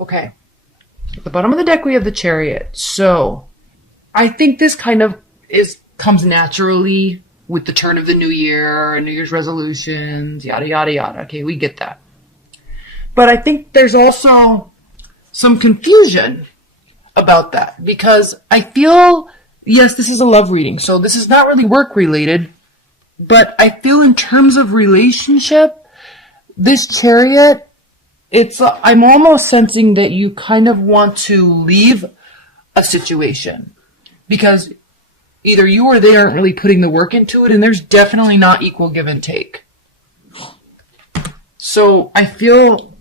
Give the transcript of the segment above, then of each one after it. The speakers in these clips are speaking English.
Okay. At the bottom of the deck, we have the Chariot. So I think this kind of comes naturally with the turn of the new year, New Year's resolutions, yada, yada, yada. Okay, we get that. But I think there's also some confusion about that because I feel, yes, this is a love reading, so this is not really work related, but I feel in terms of relationship, this Chariot, I'm almost sensing that you kind of want to leave a situation because either you or they aren't really putting the work into it, and there's definitely not equal give and take. So I feel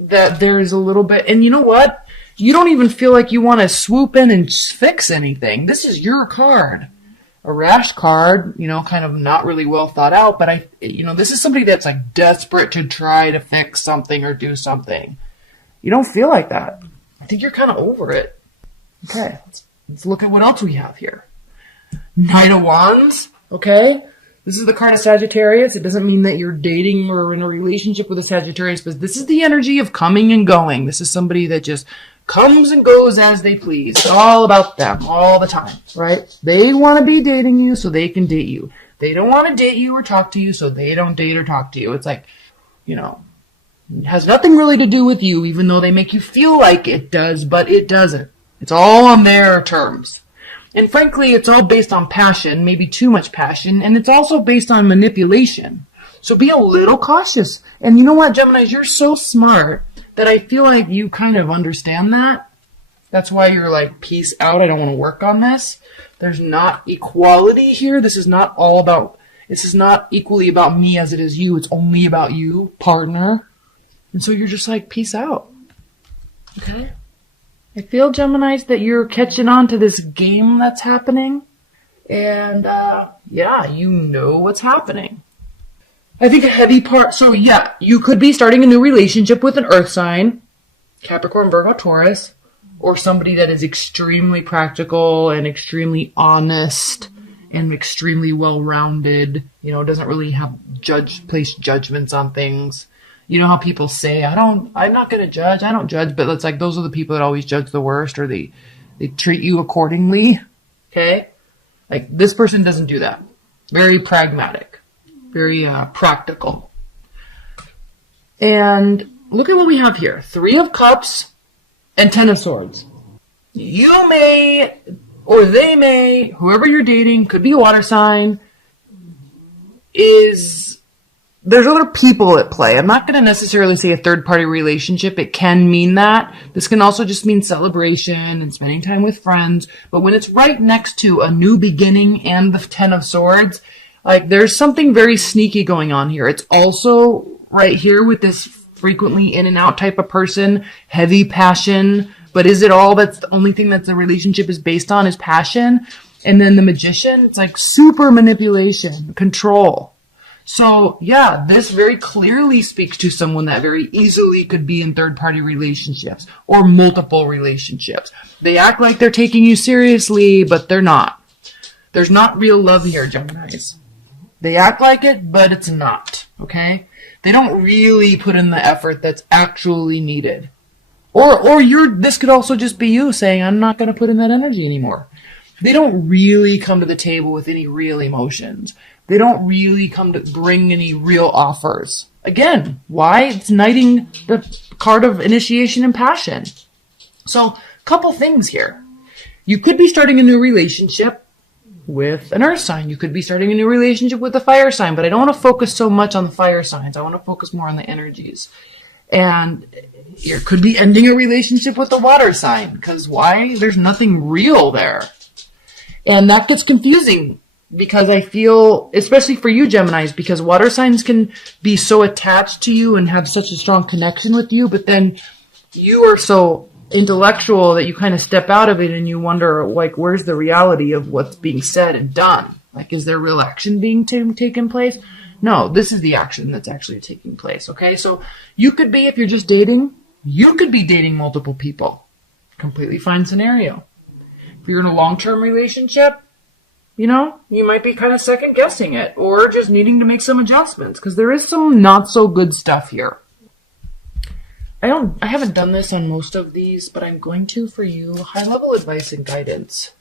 that there's a little bit, and you know what? You don't even feel like you want to swoop in and fix anything. This is your card. A rash card, kind of not really well thought out, but this is somebody that's like desperate to try to fix something or do something. You don't feel like that. I think you're kind of over it. Okay, let's look at what else we have here. Knight of Wands, okay? This is the card of Sagittarius. It doesn't mean that you're dating or in a relationship with a Sagittarius, but this is the energy of coming and going. This is somebody that just comes and goes as they please. It's all about them all the time, right? They want to be dating you so they can date you. They don't want to date you or talk to you so they don't date or talk to you. It's like, it has nothing really to do with you, even though they make you feel like it does, but it doesn't. It's all on their terms. And frankly, it's all based on passion, maybe too much passion, and it's also based on manipulation. So be a little cautious. And you know what, Geminis, you're so smart that I feel like you kind of understand that. That's why you're like, peace out, I don't want to work on this. There's not equality here. This is not equally about me as it is you. It's only about you, partner. And so you're just like, peace out. Okay? I feel, Geminis, that you're catching on to this game that's happening. And, you know what's happening. I think a heavy part, so yeah, you could be starting a new relationship with an earth sign, Capricorn, Virgo, Taurus, or somebody that is extremely practical and extremely honest and extremely well-rounded, doesn't really place judgments on things. You know how people say, I'm not going to judge, I don't judge, but it's like those are the people that always judge the worst, or they treat you accordingly, okay? Like, this person doesn't do that. Very pragmatic, very practical. And look at what we have here. 3 of Cups and 10 of Swords. You may, or they may, whoever you're dating, could be a water sign, there's other people at play. I'm not going to necessarily say a third-party relationship. It can mean that. This can also just mean celebration and spending time with friends. But when it's right next to a new beginning and the 10 of Swords, like, there's something very sneaky going on here. It's also right here with this frequently in and out type of person, heavy passion. But is it all that's the only thing that the relationship is based on is passion? And then the Magician, it's like super manipulation, control. So, yeah, this very clearly speaks to someone that very easily could be in third-party relationships or multiple relationships. They act like they're taking you seriously, but they're not. There's not real love here, Geminis. They act like it, but it's not, okay? They don't really put in the effort that's actually needed. Or this could also just be you saying, I'm not going to put in that energy anymore. They don't really come to the table with any real emotions. They don't really come to bring any real offers. Again, why? It's knighting the card of initiation and passion. So, couple things here. You could be starting a new relationship with an earth sign. You could be starting a new relationship with a fire sign, but I don't want to focus so much on the fire signs. I want to focus more on the energies. And you could be ending a relationship with a water sign, because why? There's nothing real there. And that gets confusing. Because I feel, especially for you, Geminis, because water signs can be so attached to you and have such a strong connection with you, but then you are so intellectual that you kind of step out of it and you wonder, like, where's the reality of what's being said and done? Like, is there real action being taken place? No, this is the action that's actually taking place, okay? So you could be, if you're just dating, you could be dating multiple people. Completely fine scenario. If you're in a long-term relationship, you might be kind of second guessing it or just needing to make some adjustments because there is some not so good stuff here. I haven't done this on most of these, but I'm going to for you. High-level advice and guidance.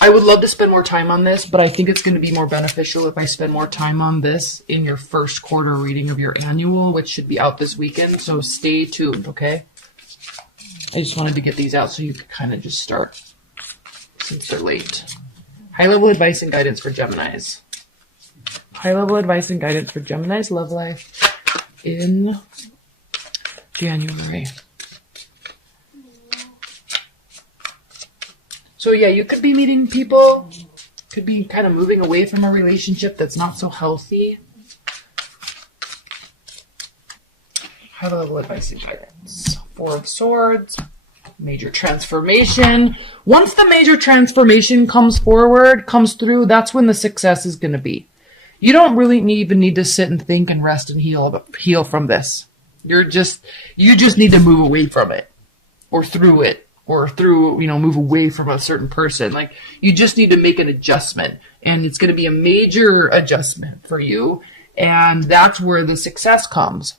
I would love to spend more time on this, but I think it's going to be more beneficial if I spend more time on this in your first quarter reading of your annual, which should be out this weekend. So stay tuned, okay? I just wanted to get these out so you could kind of just start since they're late. High-level advice and guidance for Geminis. High-level advice and guidance for Gemini's love life in January. So yeah, you could be meeting people, could be kind of moving away from a relationship that's not so healthy. High-level advice and guidance. Four of Swords. Major transformation. Once the major transformation comes through, that's when the success is going to be. You don't really even need to sit and think and rest and heal from this. You just need to move away from it, or through it, or move away from a certain person. Like, you just need to make an adjustment, and it's going to be a major adjustment for you, and that's where the success comes.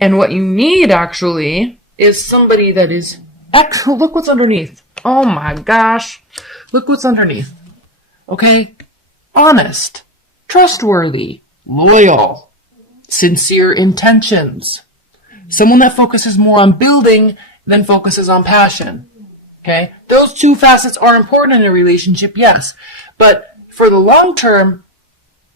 And what you need actually is somebody that is, look what's underneath. Oh my gosh. Look what's underneath. Okay? Honest, trustworthy, loyal, sincere intentions. Someone that focuses more on building than focuses on passion. Okay? Those two facets are important in a relationship, yes. But for the long term,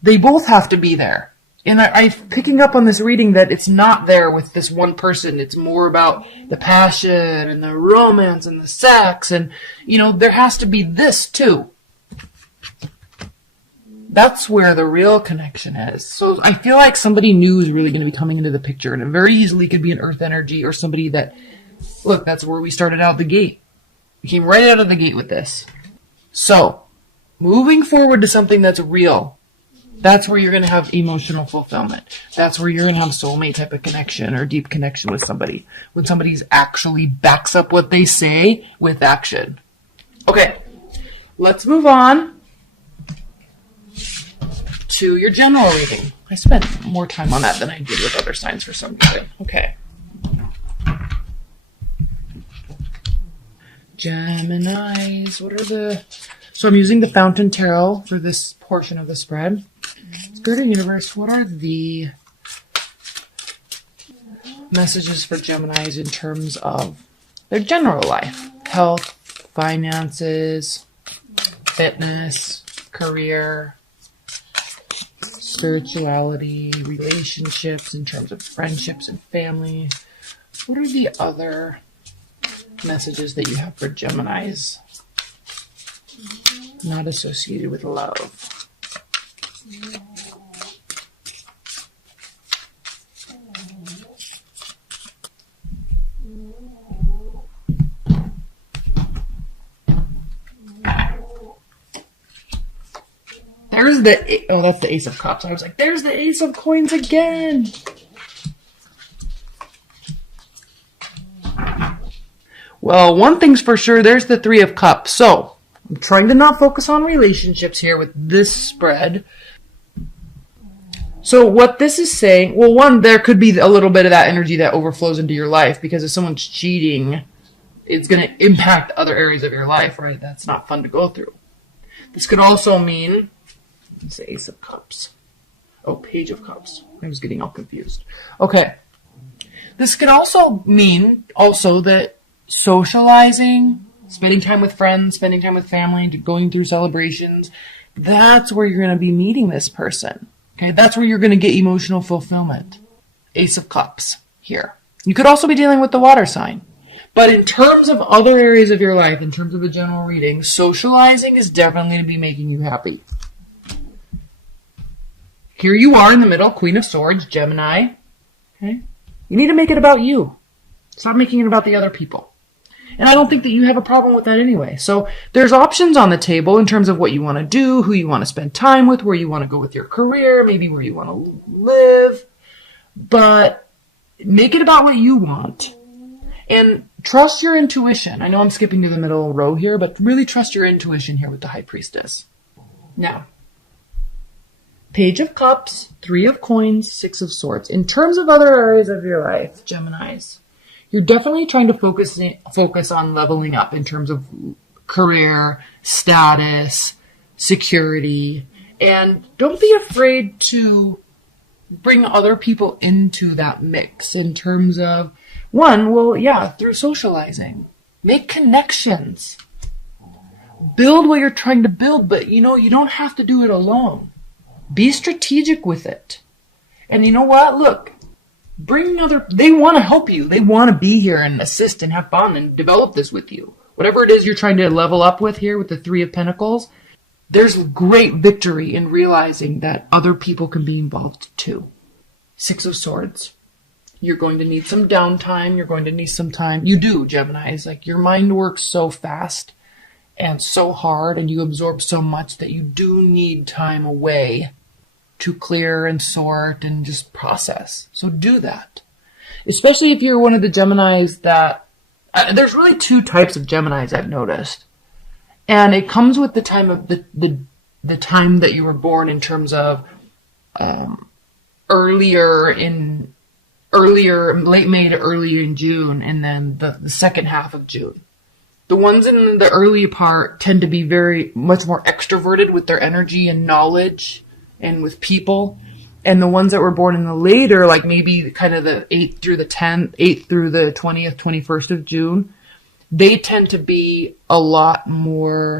they both have to be there. And I'm picking up on this reading that it's not there with this one person. It's more about the passion and the romance and the sex. And, there has to be this too. That's where the real connection is. So I feel like somebody new is really going to be coming into the picture. And it very easily could be an earth energy or somebody that, look, that's where we started out the gate. We came right out of the gate with this. So, moving forward to something that's real. That's where you're going to have emotional fulfillment. That's where you're going to have soulmate type of connection or deep connection with somebody. When somebody's actually backs up what they say with action. Okay, let's move on to your general reading. I spent more time on that than I did with other signs for some reason. Okay. Geminis, so I'm using the Fountain Tarot for this portion of the spread. Spirit of Universe, what are the messages for Geminis in terms of their general life? Health, finances, fitness, career, spirituality, relationships, in terms of friendships and family. What are the other messages that you have for Geminis not associated with love? That's the Ace of Cups. I was like, there's the Ace of Coins again. Well, one thing's for sure, there's the Three of Cups. So, I'm trying to not focus on relationships here with this spread. So what this is saying, well, one, there could be a little bit of that energy that overflows into your life, because if someone's cheating, it's going to impact other areas of your life, right? That's not fun to go through. This could also mean, it's the Ace of Cups. Oh, Page of Cups. I was getting all confused. Okay. This could also mean that socializing, spending time with friends, spending time with family, going through celebrations, that's where you're going to be meeting this person. Okay, that's where you're going to get emotional fulfillment. Ace of Cups here. You could also be dealing with the water sign. But in terms of other areas of your life, in terms of a general reading, socializing is definitely going to be making you happy. Here you are in the middle, Queen of Swords, Gemini. Okay? You need to make it about you. Stop making it about the other people. And I don't think that you have a problem with that anyway. So there's options on the table in terms of what you want to do, who you want to spend time with, where you want to go with your career, maybe where you want to live. But make it about what you want. And trust your intuition. I know I'm skipping to the middle row here, but really trust your intuition here with the High Priestess. Now, Page of Cups, Three of Coins, Six of Swords. In terms of other areas of your life, Geminis, you're definitely trying to focus on leveling up in terms of career, status, security, and don't be afraid to bring other people into that mix in terms of, through socializing. Make connections. Build what you're trying to build, but you don't have to do it alone. Be strategic with it. And you know what? Look, they want to help you. They want to be here and assist and have fun and develop this with you. Whatever it is you're trying to level up with here with the Three of Pentacles, there's great victory in realizing that other people can be involved too. Six of Swords. You're going to need some downtime. You're going to need some time. You do, Geminis. Like, your mind works so fast and so hard, and you absorb so much that you do need time away to clear and sort and just process. So do that. Especially if you're one of the Geminis that... there's really two types of Geminis I've noticed. And it comes with the time of the time that you were born in terms of late May to early in June, and then the second half of June. The ones in the early part tend to be very much more extroverted with their energy and knowledge and with people. And the ones that were born in the later, like maybe kind of the 8th through the 20th, 21st of June, they tend to be a lot more,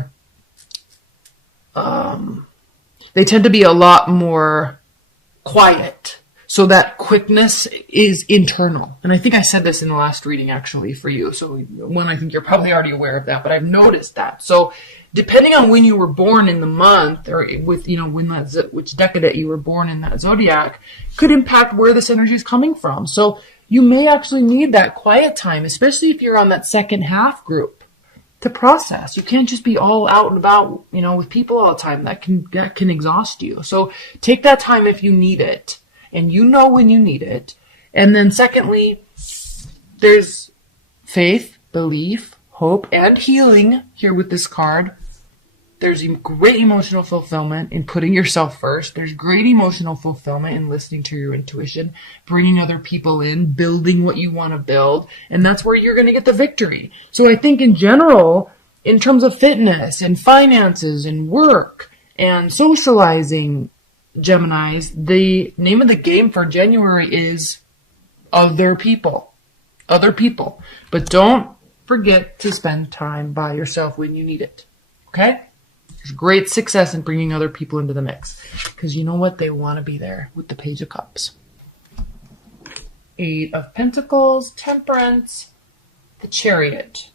quiet. So that quickness is internal. And I think I said this in the last reading actually for you. So I think you're probably already aware of that, but I've noticed that. So depending on when you were born in the month, or with, which decade you were born in that zodiac, could impact where this energy is coming from. So you may actually need that quiet time, especially if you're on that second half group, to process. You can't just be all out and about, with people all the time. That can exhaust you. So take that time if you need it, and when you need it. And then secondly, there's faith, belief, hope, and healing here with this card. There's great emotional fulfillment in putting yourself first. There's great emotional fulfillment in listening to your intuition, bringing other people in, building what you want to build. And that's where you're going to get the victory. So I think in general, in terms of fitness and finances and work and socializing, Geminis, the name of the game for January is other people. Other people. But don't forget to spend time by yourself when you need it. Okay? There's great success in bringing other people into the mix. Because you know what? They want to be there with the Page of Cups. 8 of Pentacles, Temperance, the Chariot.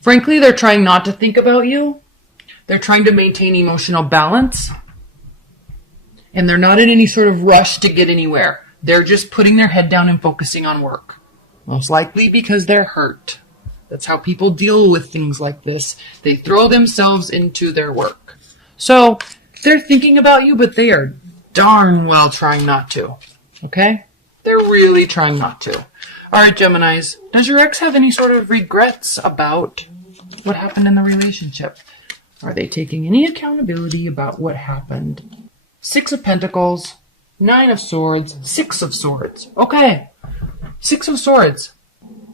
Frankly, they're trying not to think about you. They're trying to maintain emotional balance. And they're not in any sort of rush to get anywhere. They're just putting their head down and focusing on work. Most likely because they're hurt. That's how people deal with things like this. They throw themselves into their work. So they're thinking about you, but they are darn well trying not to. Okay? They're really trying not to. All right, Geminis. Does your ex have any sort of regrets about what happened in the relationship? Are they taking any accountability about what happened? 6 of Pentacles, 9 of Swords, 6 of Swords. Okay. 6 of Swords.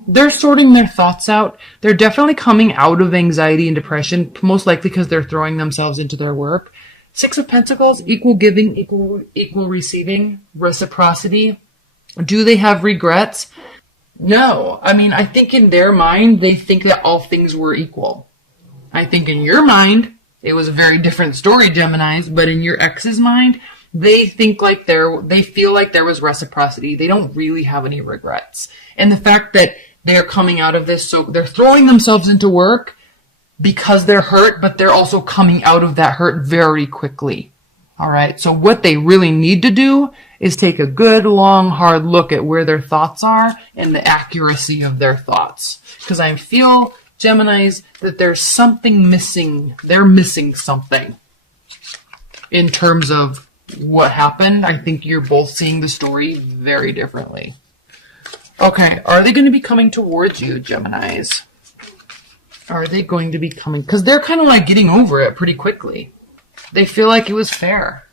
They're sorting their thoughts out. They're definitely coming out of anxiety and depression, most likely because they're throwing themselves into their work. 6 of Pentacles, equal giving, equal receiving, reciprocity. Do they have regrets? No. I mean, I think in their mind, they think that all things were equal. I think in your mind, it was a very different story, Geminis, but in your ex's mind, they feel like there was reciprocity. They don't really have any regrets. And the fact that they're coming out of this, so they're throwing themselves into work because they're hurt, but they're also coming out of that hurt very quickly. All right. So what they really need to do is take a good, long, hard look at where their thoughts are and the accuracy of their thoughts. Because I feel, Geminis, that there's something missing. They're missing something in terms of what happened. I think you're both seeing the story very differently. Okay, are they going to be coming towards you, Geminis? Are they going to be coming? Because they're kind of like getting over it pretty quickly. They feel like it was fair.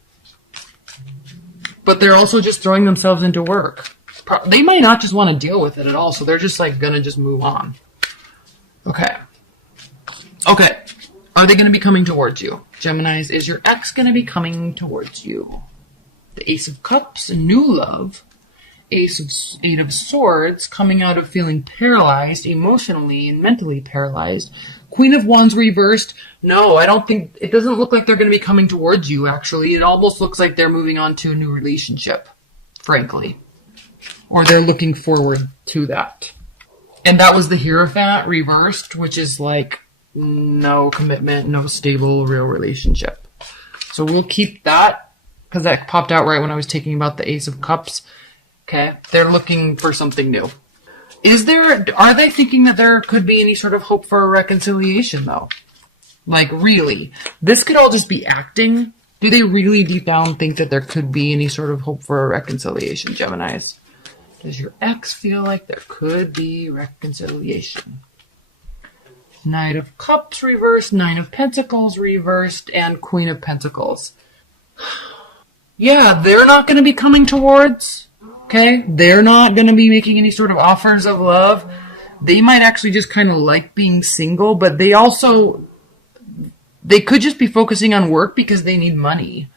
But they're also just throwing themselves into work. They might not just want to deal with it at all, so they're just like gonna just move on. Okay. Are they gonna be coming towards you? Geminis, is your ex gonna be coming towards you? The Ace of Cups, new love. Eight of Swords, coming out of feeling paralyzed, emotionally and mentally paralyzed. Queen of Wands reversed. No, I don't think, it doesn't look like they're going to be coming towards you, actually. It almost looks like they're moving on to a new relationship, frankly. Or they're looking forward to that. And that was the Hierophant reversed, which is like no commitment, no stable, real relationship. So we'll keep that, because that popped out right when I was talking about the Ace of Cups. Okay, they're looking for something new. Are they thinking that there could be any sort of hope for a reconciliation, though? Like, really? This could all just be acting. Do they really deep down think that there could be any sort of hope for a reconciliation, Geminis? Does your ex feel like there could be reconciliation? Knight of Cups reversed, Nine of Pentacles reversed, and Queen of Pentacles. Yeah, they're not going to be coming towards... Okay, they're not going to be making any sort of offers of love. They might actually just kind of like being single, but they could just be focusing on work because they need money.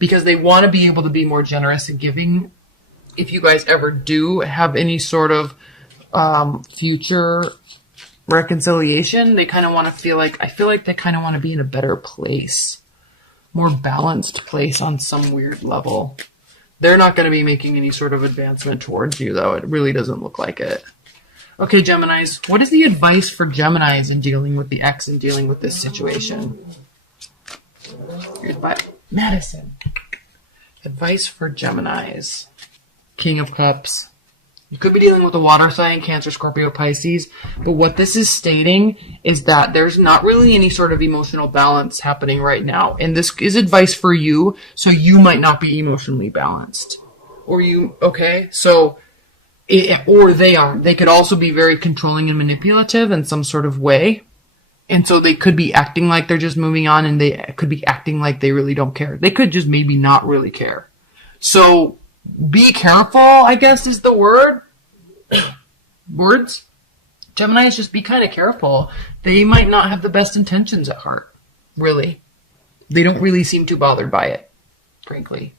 Because they want to be able to be more generous and giving. If you guys ever do have any sort of future reconciliation, they kind of want to feel like, I feel like they kind of want to be in a better place. More balanced place on some weird level. They're not going to be making any sort of advancement towards you, though. It really doesn't look like it. Okay, Geminis, what is the advice for Geminis in dealing with the ex and dealing with this situation? Madison. Advice for Geminis. King of Cups. You could be dealing with a water sign, Cancer, Scorpio, Pisces, but what this is stating is that there's not really any sort of emotional balance happening right now. And this is advice for you, so you might not be emotionally balanced. Or you, okay? So, or they aren't. They could also be very controlling and manipulative in some sort of way. And so they could be acting like they're just moving on, and they could be acting like they really don't care. They could just maybe not really care. So, be careful, I guess is the word. Words? Geminis, just be kind of careful. They might not have the best intentions at heart. Really. They don't really seem too bothered by it, frankly.